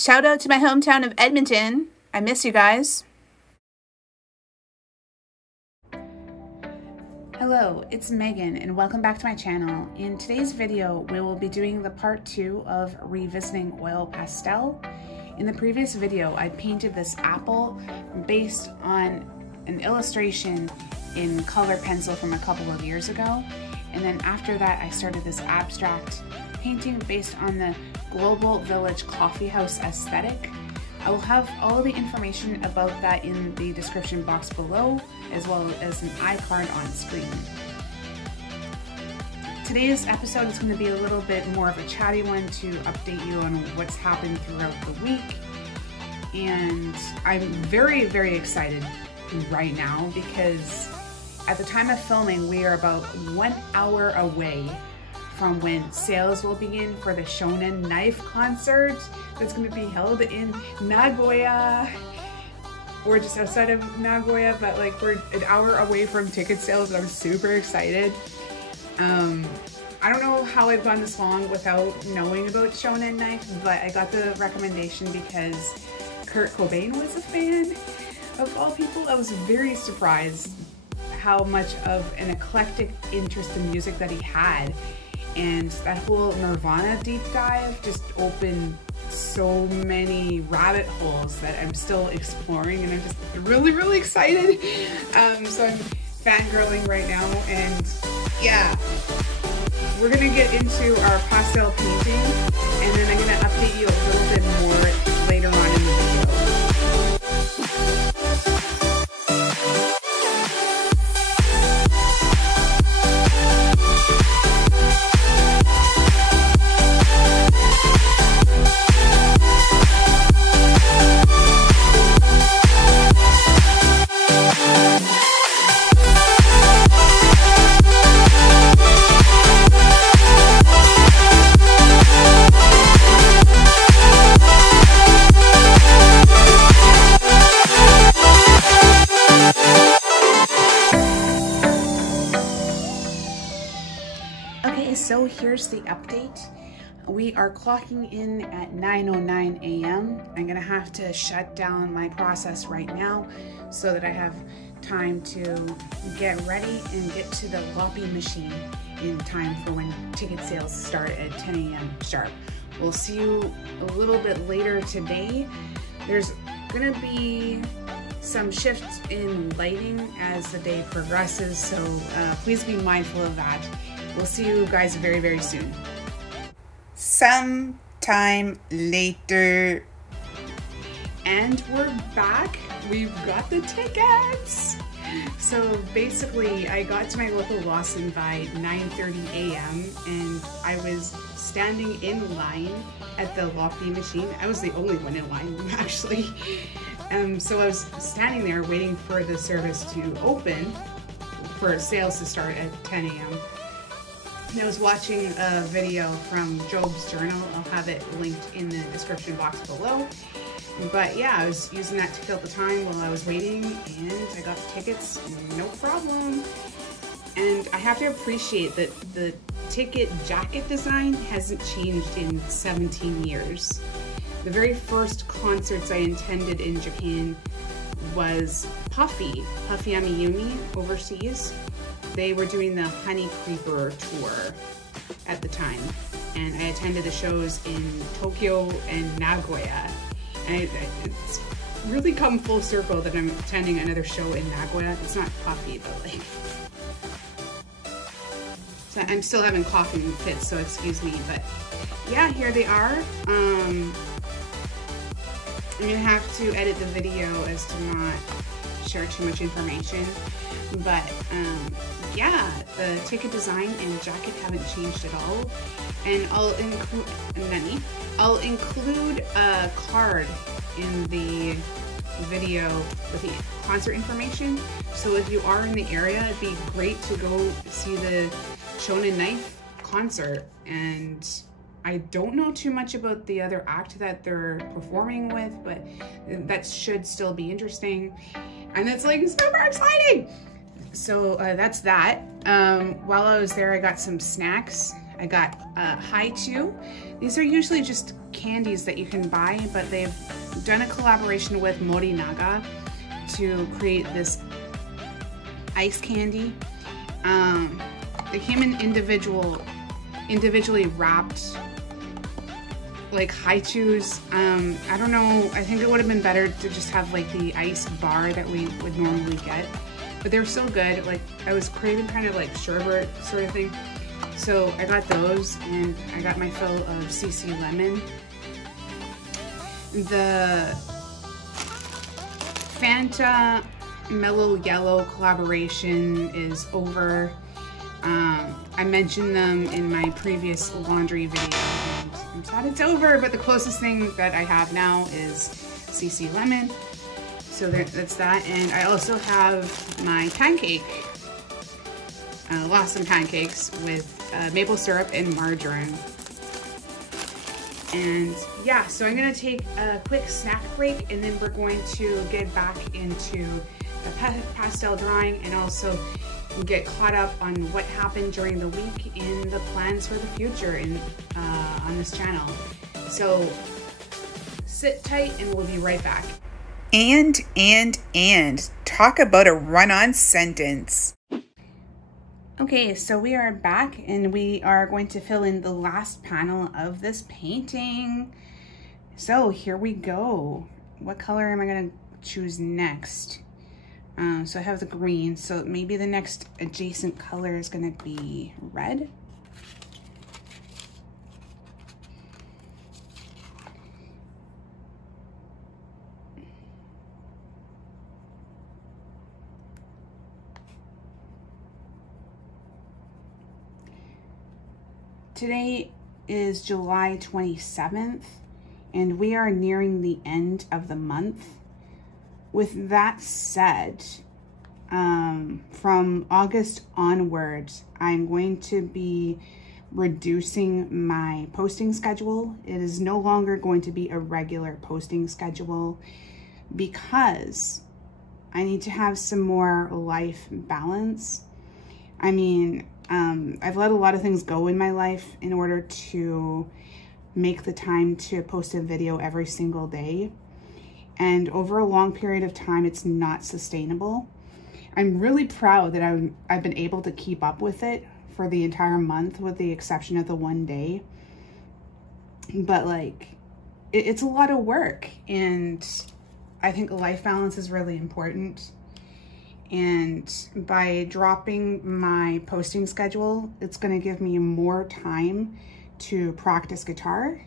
Shout out to my hometown of Edmonton. I miss you guys. Hello, it's Megan and welcome back to my channel. In today's video, we will be doing the part 2 of revisiting oil pastel. In the previous video, I painted this apple based on an illustration in color pencil from a couple of years ago. And then after that, I started this abstract painting based on the global Village Coffeehouse aesthetic. I will have all the information about that in the description box below, as well as an iCard on screen. Today's episode is going to be a little bit more of a chatty one to update you on what's happened throughout the week. And I'm very, very excited right now because at the time of filming, we are about 1 hour away from when sales will begin for the Shonen Knife concert that's going to be held in Nagoya. We're just outside of Nagoya, but like we're an hour away from ticket sales and I'm super excited. I don't know how I've gone this long without knowing about Shonen Knife, but I got the recommendation because Kurt Cobain was a fan of all people. I was very surprised how much of an eclectic interest in music that he had. And that whole Nirvana deep dive just opened so many rabbit holes that I'm still exploring, and I'm just really, really excited. So I'm fangirling right now, and yeah, we're gonna get into our pastel painting, and then I'm gonna update you a little bit more later on in the video. So here's the update. We are clocking in at 9:09 a.m. I'm gonna have to shut down my process right now so that I have time to get ready and get to the lobby machine in time for when ticket sales start at 10 a.m. sharp. We'll see you a little bit later today. There's gonna be some shifts in lighting as the day progresses, so please be mindful of that. We'll see you guys very, very soon. Sometime later. And we're back. We've got the tickets. So basically, I got to my local Lawson by 9:30 a.m. and I was standing in line at the lobby machine. I was the only one in line, actually. So I was standing there waiting for the service to open, for sales to start at 10 a.m. And I was watching a video from Job's journal. I'll have it linked in the description box below. But yeah, I was using that to kill the time while I was waiting, and I got the tickets, no problem. And I have to appreciate that the ticket jacket design hasn't changed in 17 years. The very first concerts I attended in Japan was Puffy Amiyumi overseas. They were doing the Honey Creeper tour at the time, and I attended the shows in Tokyo and Nagoya. And it's really come full circle that I'm attending another show in Nagoya. It's not Puffy, but like, so I'm still having coughing fits, so excuse me. But yeah, here they are. I'm gonna have to edit the video as to not share too much information, but yeah, the ticket design and jacket haven't changed at all. And I'll include a card in the video with the concert information. So if you are in the area, it'd be great to go see the Shonen Knife concert. And I don't know too much about the other act that they're performing with, but that should still be interesting. And it's like super exciting. So that's that. While I was there, I got some snacks. I got Haichu. These are usually just candies that you can buy, but they've done a collaboration with Morinaga to create this ice candy. They came in individually wrapped like Haichus. I don't know, I think it would have been better to just have like the ice bar that we would normally get, but they're so good. Like I was craving kind of like sherbet sort of thing, so I got those, and I got my fill of CC lemon. The Fanta Mellow Yellow collaboration is over. I mentioned them in my previous laundry video, and I'm sad it's over, but the closest thing that I have now is CC Lemon. So that's that. And I also have my pancake, Lawson pancakes with maple syrup and margarine. And yeah, so I'm gonna take a quick snack break, and then we're going to get back into the pastel drawing and also get caught up on what happened during the week and the plans for the future on this channel. So sit tight and we'll be right back. And talk about a run-on sentence. Okay, so we are back, and we are going to fill in the last panel of this painting. So here we go. What color am I gonna choose next? So I have the green, so maybe the next adjacent color is gonna be red. Today is July 27th, and we are nearing the end of the month. With that said, from August onwards, I'm going to be reducing my posting schedule. It is no longer going to be a regular posting schedule because I need to have some more life balance. I mean, I've let a lot of things go in my life in order to make the time to post a video every single day. And over a long period of time, it's not sustainable. I'm really proud that I've been able to keep up with it for the entire month, with the exception of the one day. But like, it's a lot of work, and I think life balance is really important. And by dropping my posting schedule, it's gonna give me more time to practice guitar.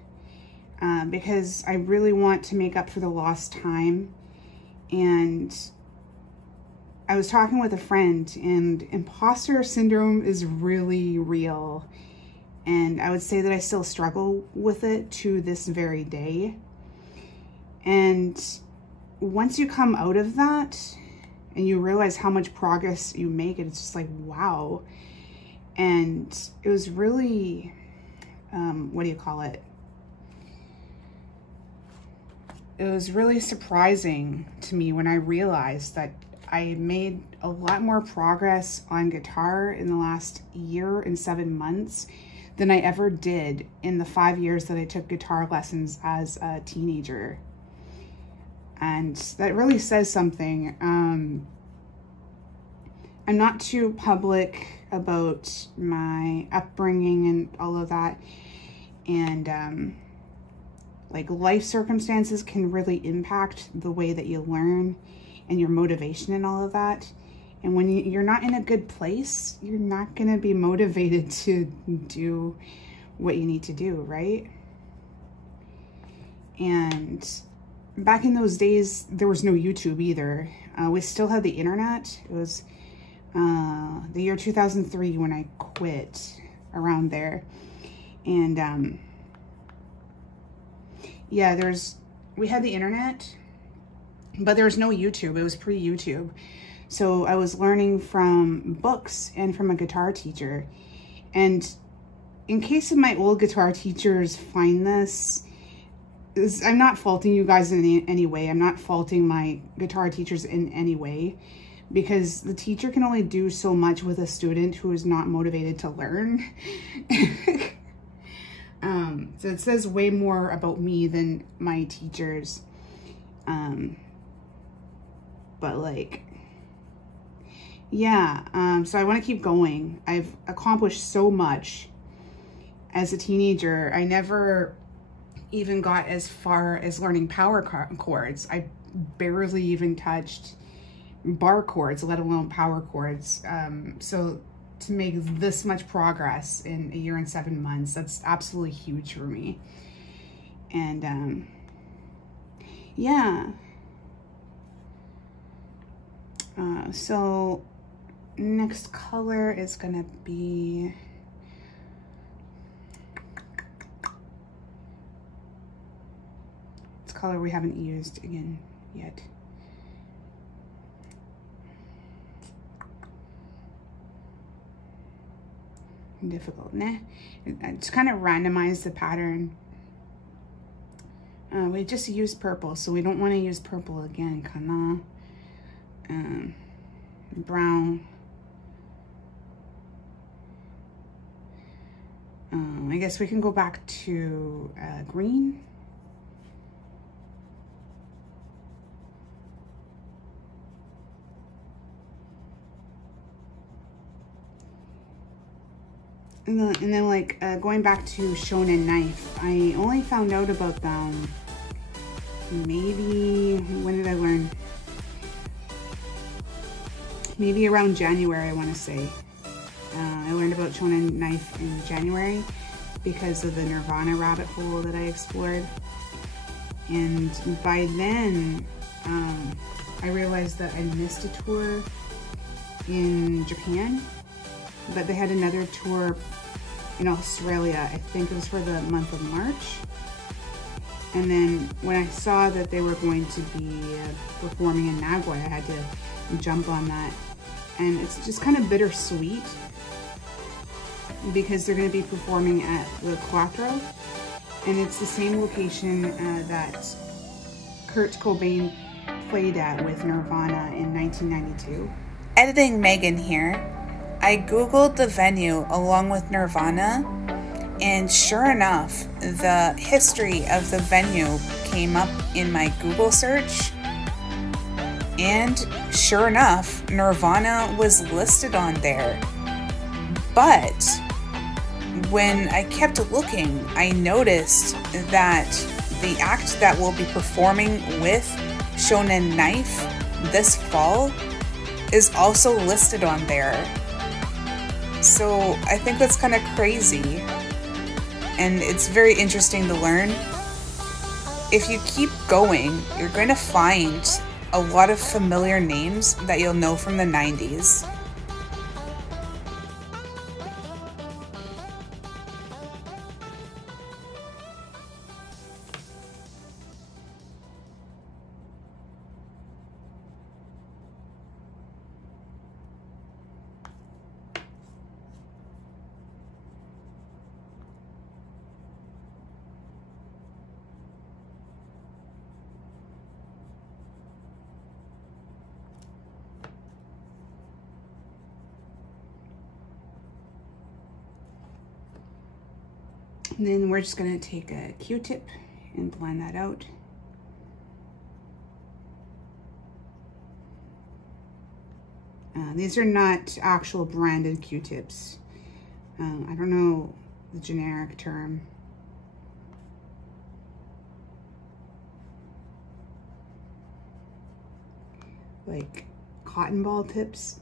Because I really want to make up for the lost time. And I was talking with a friend, and imposter syndrome is really real. And I would say that I still struggle with it to this very day. And once you come out of that and you realize how much progress you make, it's just like, wow. And it was really, what do you call it? It was really surprising to me when I realized that I made a lot more progress on guitar in the last year and 7 months than I ever did in the 5 years that I took guitar lessons as a teenager. And that really says something. I'm not too public about my upbringing and all of that. And like, life circumstances can really impact the way that you learn and your motivation and all of that. And when you're not in a good place, you're not going to be motivated to do what you need to do, right? And back in those days, there was no YouTube either. We still had the internet. It was the year 2003 when I quit, around there. And yeah, we had the internet, but there was no YouTube. It was pre-YouTube. So I was learning from books and from a guitar teacher. And in case of my old guitar teachers find this, I'm not faulting you guys in any way. I'm not faulting my guitar teachers in any way. because the teacher can only do so much with a student who is not motivated to learn. So it says way more about me than my teachers. But like, yeah, so I want to keep going. I've accomplished so much as a teenager. I never even got as far as learning power chords. I barely even touched bar chords, let alone power chords. So to make this much progress in a year and 7 months, that's absolutely huge for me. And yeah. So next color is gonna be it's a color we haven't used again yet. Difficult, nah. It's kind of randomized the pattern. We just used purple, so we don't want to use purple again. Kana, brown. I guess we can go back to green. And then like going back to Shonen Knife, I only found out about them maybe, when did I learn? Maybe around January, I want to say. I learned about Shonen Knife in January because of the Nirvana rabbit hole that I explored. And by then, I realized that I missed a tour in Japan, but they had another tour in Australia. I think it was for the month of March. And then when I saw that they were going to be performing in Nagoya, I had to jump on that. And it's just kind of bittersweet because they're going to be performing at the Quattro, and it's the same location that Kurt Cobain played at with Nirvana in 1992. Editing Megan here. I googled the venue along with Nirvana, and sure enough, the history of the venue came up in my Google search, and sure enough, Nirvana was listed on there. But when I kept looking, I noticed that the act that will be performing with Shonen Knife this fall is also listed on there. So I think that's kind of crazy, and it's very interesting to learn. If you keep going, you're going to find a lot of familiar names that you'll know from the 90s. And then we're just gonna take a Q-tip and blend that out. These are not actual branded Q-tips. I don't know the generic term. Like cotton ball tips.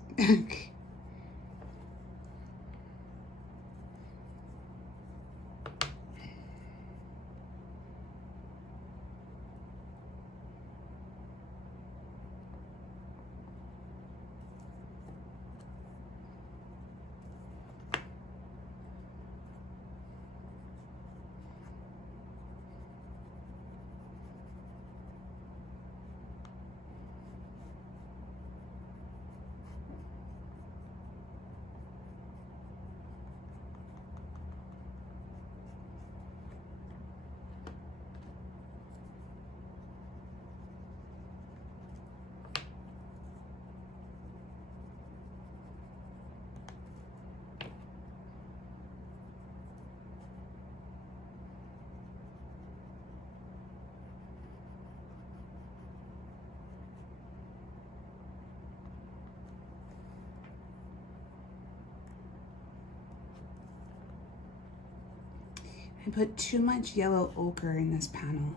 put too much yellow ochre in this panel.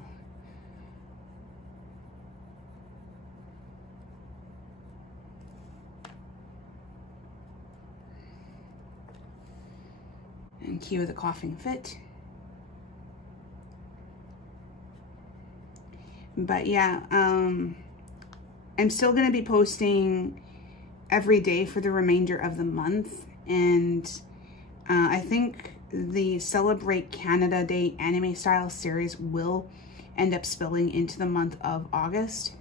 And cue the coughing fit. But yeah, I'm still going to be posting every day for the remainder of the month. And I think the Celebrate Canada Day anime style series will end up spilling into the month of August.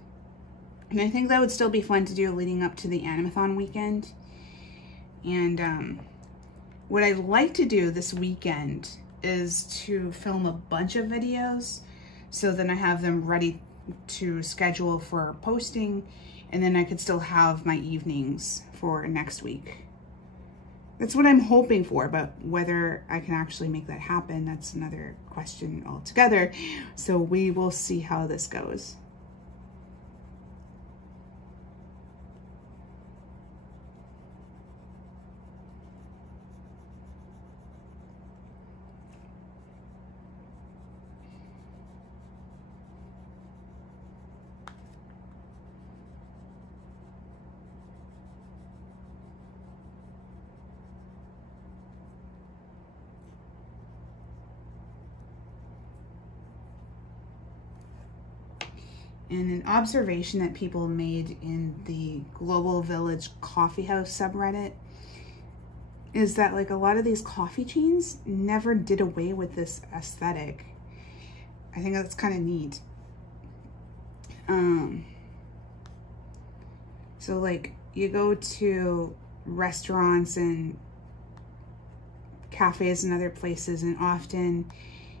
And I think that would still be fun to do leading up to the Animathon weekend. And what I'd like to do this weekend is to film a bunch of videos so then I have them ready to schedule for posting, and then I could still have my evenings for next week. That's what I'm hoping for, but whether I can actually make that happen, that's another question altogether. So we will see how this goes. And an observation that people made in the Global Village Coffeehouse subreddit is that like a lot of these coffee chains never did away with this aesthetic. I think that's kind of neat. So like you go to restaurants and cafes and other places, and often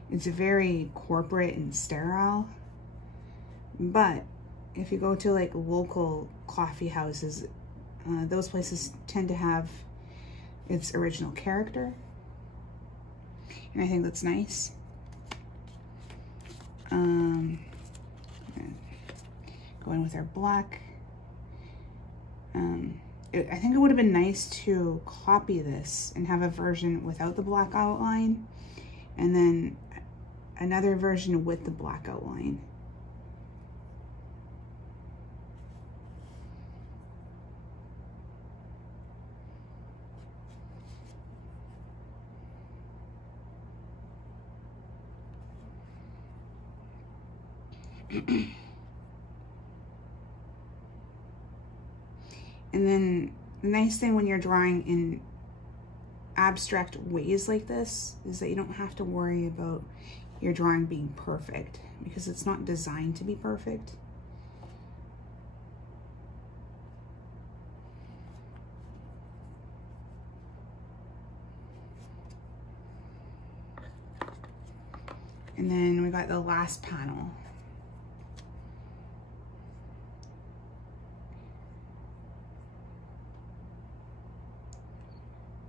it's very corporate and sterile. But if you go to like local coffee houses, those places tend to have its original character. And I think that's nice. Go in with our black. I think it would have been nice to copy this and have a version without the black outline, and then another version with the black outline. And then the nice thing when you're drawing in abstract ways like this is that you don't have to worry about your drawing being perfect, because it's not designed to be perfect. And then we got the last panel.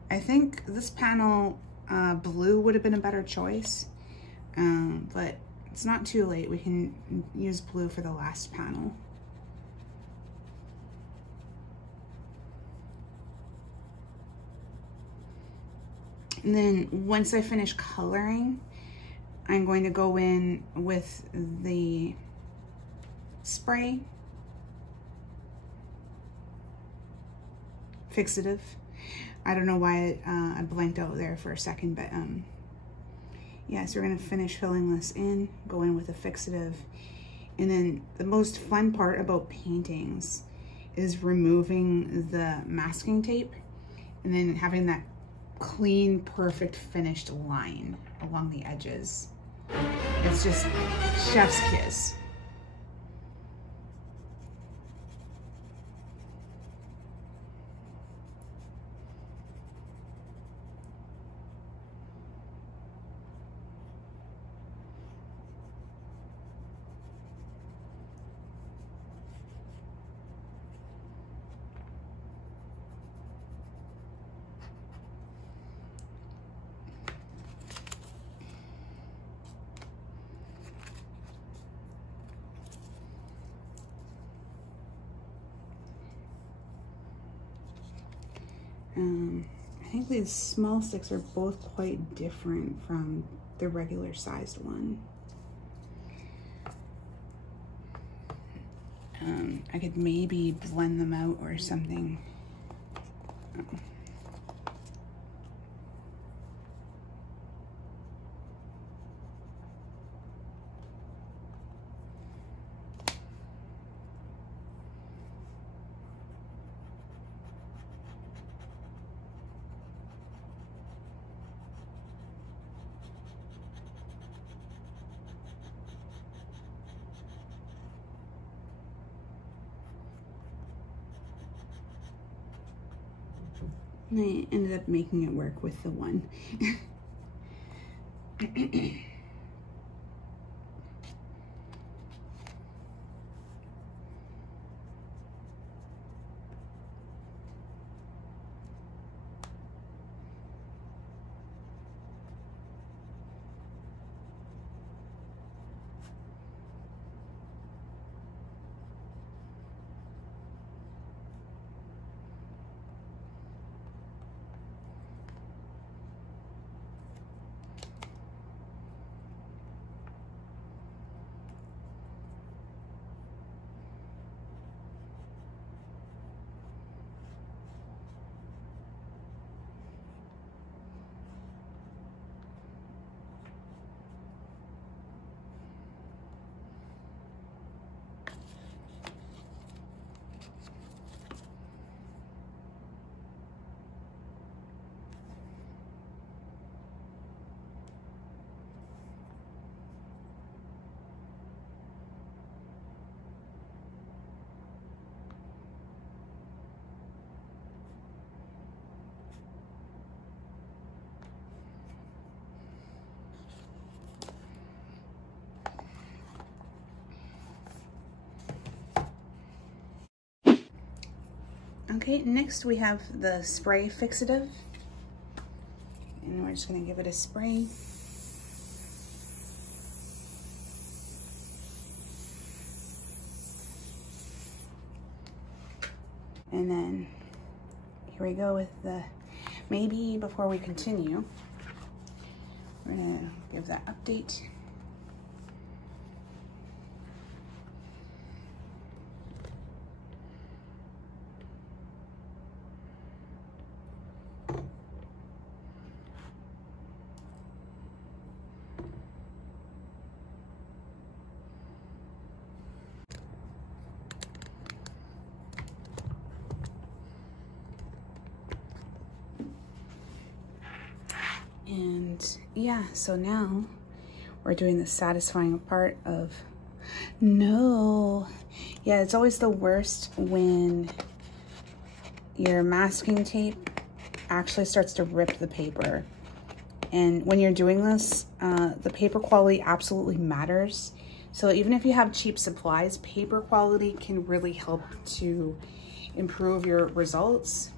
I think this panel, blue would have been a better choice, but it's not too late. We can use blue for the last panel. And then once I finish coloring, I'm going to go in with the spray, fixative. I don't know why I blanked out there for a second, but yeah, so we're gonna finish filling this in, go in with a fixative. And then the most fun part about paintings is removing the masking tape and then having that clean, perfect finished line along the edges. It's just chef's kiss. I think these small sticks are both quite different from the regular sized one. I could maybe blend them out or something. And I ended up making it work with the one. Okay, next we have the spray fixative, and we're just going to give it a spray. And then here we go with the, maybe before we continue, we're going to give that update. And yeah, so now we're doing the satisfying part of, no. Yeah, it's always the worst when your masking tape actually starts to rip the paper. And when you're doing this, the paper quality absolutely matters. So even if you have cheap supplies, paper quality can really help to improve your results.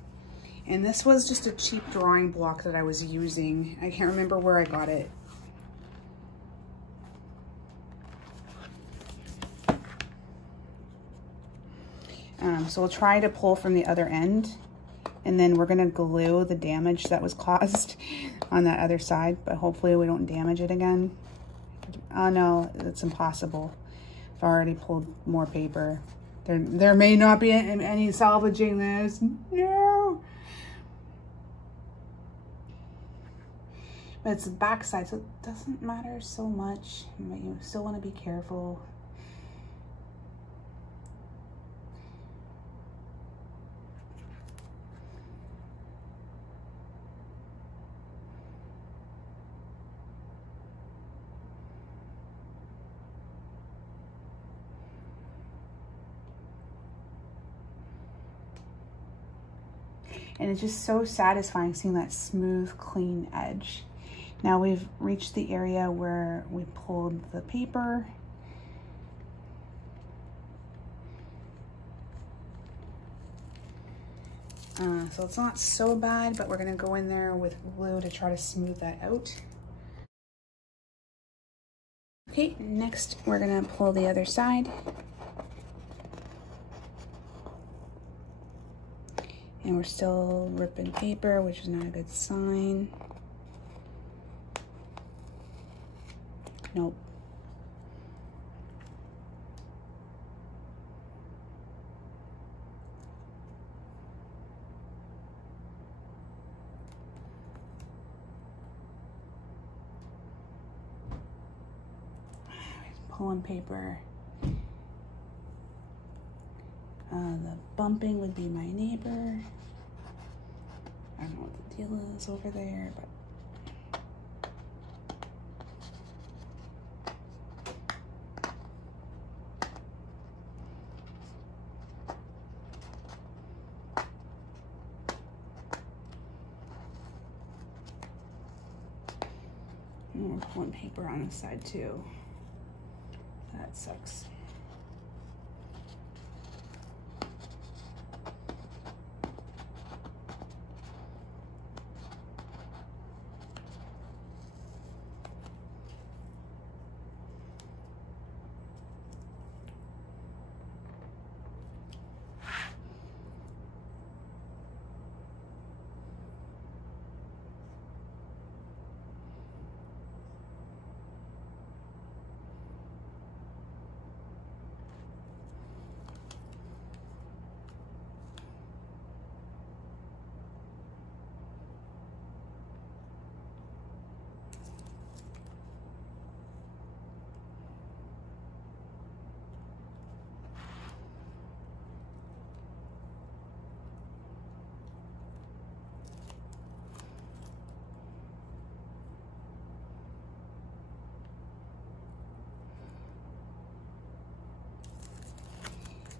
And this was just a cheap drawing block that I was using. I can't remember where I got it. So we'll try to pull from the other end, and then we're gonna glue the damage that was caused on that other side, but hopefully we don't damage it again. Oh no, that's impossible. I've already pulled more paper. There may not be any salvaging this. No. But it's the back side, so it doesn't matter so much, but you still want to be careful. And it's just so satisfying seeing that smooth, clean edge. Now we've reached the area where we pulled the paper. So it's not so bad, but we're gonna go in there with glue to try to smooth that out. Okay, next we're gonna pull the other side. And we're still ripping paper, which is not a good sign. Nope. Pulling paper. The bumping would be my neighbor. I don't know what the deal is over there, but and we're pulling paper on the side too. That sucks.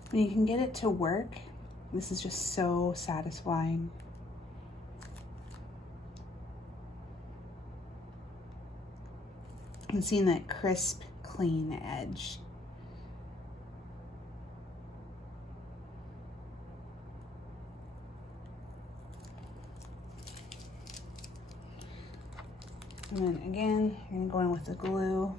When you can get it to work, this is just so satisfying. I'm seeing that crisp, clean edge. And then again, you're gonna go in with the glue.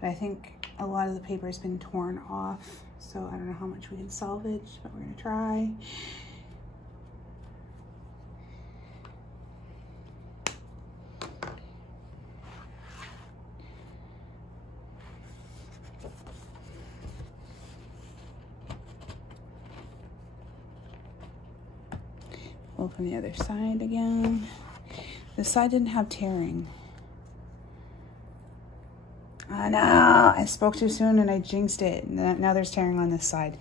But I think a lot of the paper has been torn off, so I don't know how much we can salvage, but we're gonna try. Pull from the other side again. This side didn't have tearing. Oh no, I spoke too soon and I jinxed it. Now there's tearing on this side.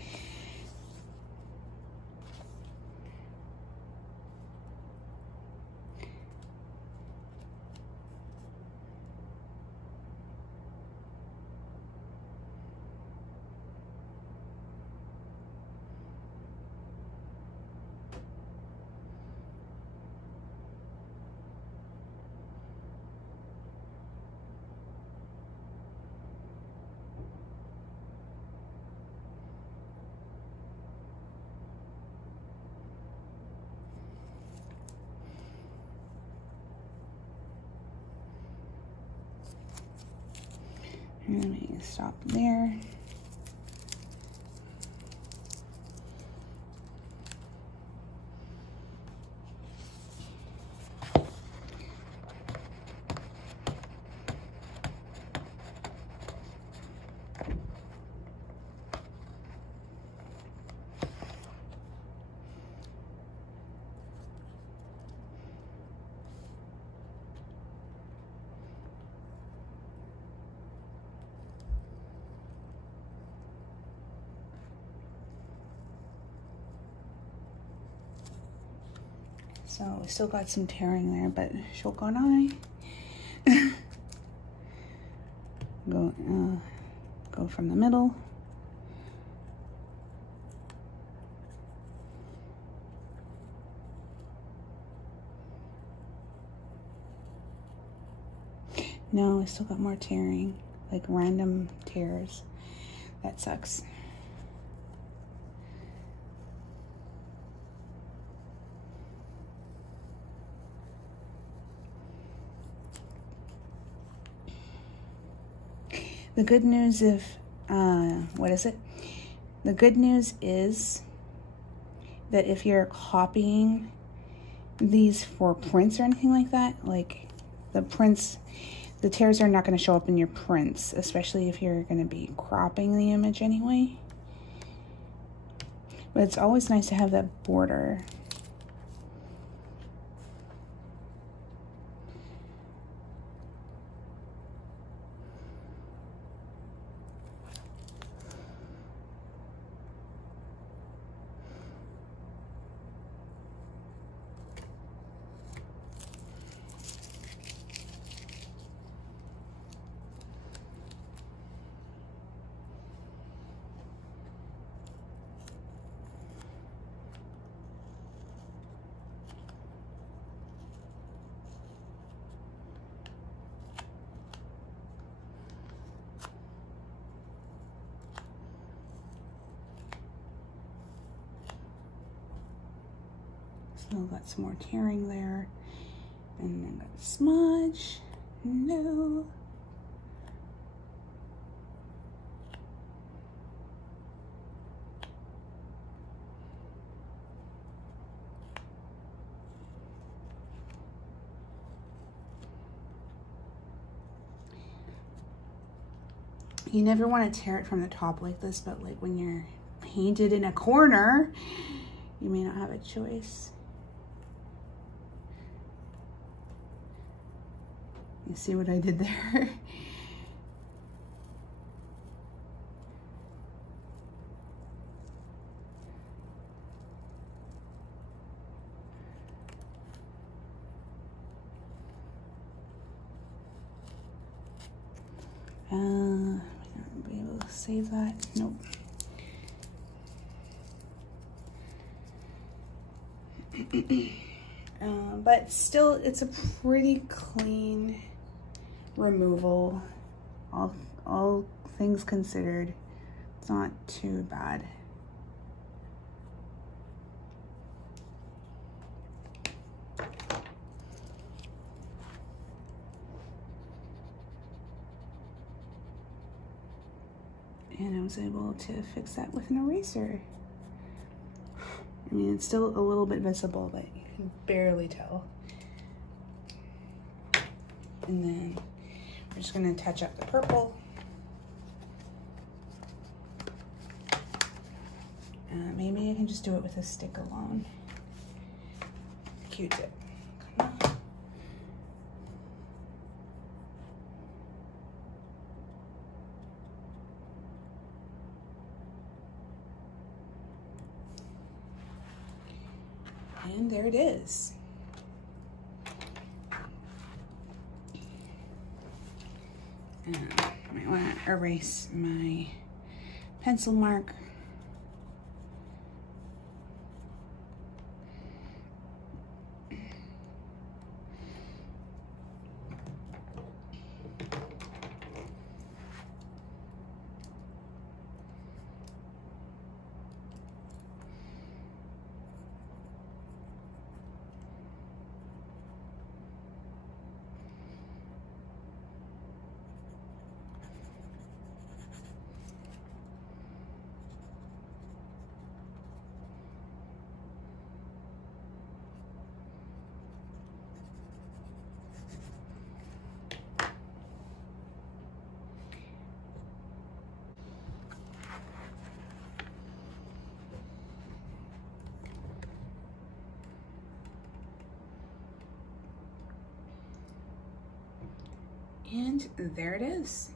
Let me stop there. So we still got some tearing there, but shokonai. Go from the middle. No, I still got more tearing, like random tears. That sucks. The good news The good news is that if you're copying these for prints or anything like that, like the prints the tears are not going to show up in your prints, especially if you're going to be cropping the image anyway. But it's always nice to have that border. Still got some more tearing there, and then got a smudge. No. You never want to tear it from the top like this, but like when you're painted in a corner, you may not have a choice. You see what I did there? I'm not be able to save that. Nope. But still, it's a pretty clean removal. All things considered, it's not too bad. And I was able to fix that with an eraser. I mean, it's still a little bit visible, but you can barely tell. And then we're just gonna touch up the purple. Maybe I can just do it with a stick alone. Q-tip. Come on. And there it is. I might want to erase my pencil mark. And there it is.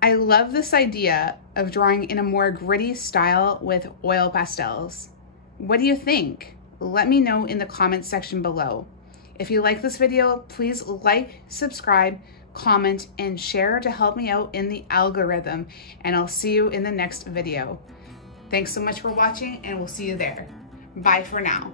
I love this idea of drawing in a more gritty style with oil pastels. What do you think? Let me know in the comments section below. If you like this video, please like, subscribe, comment, and share to help me out in the algorithm, and I'll see you in the next video. Thanks so much for watching, and we'll see you there. Bye for now.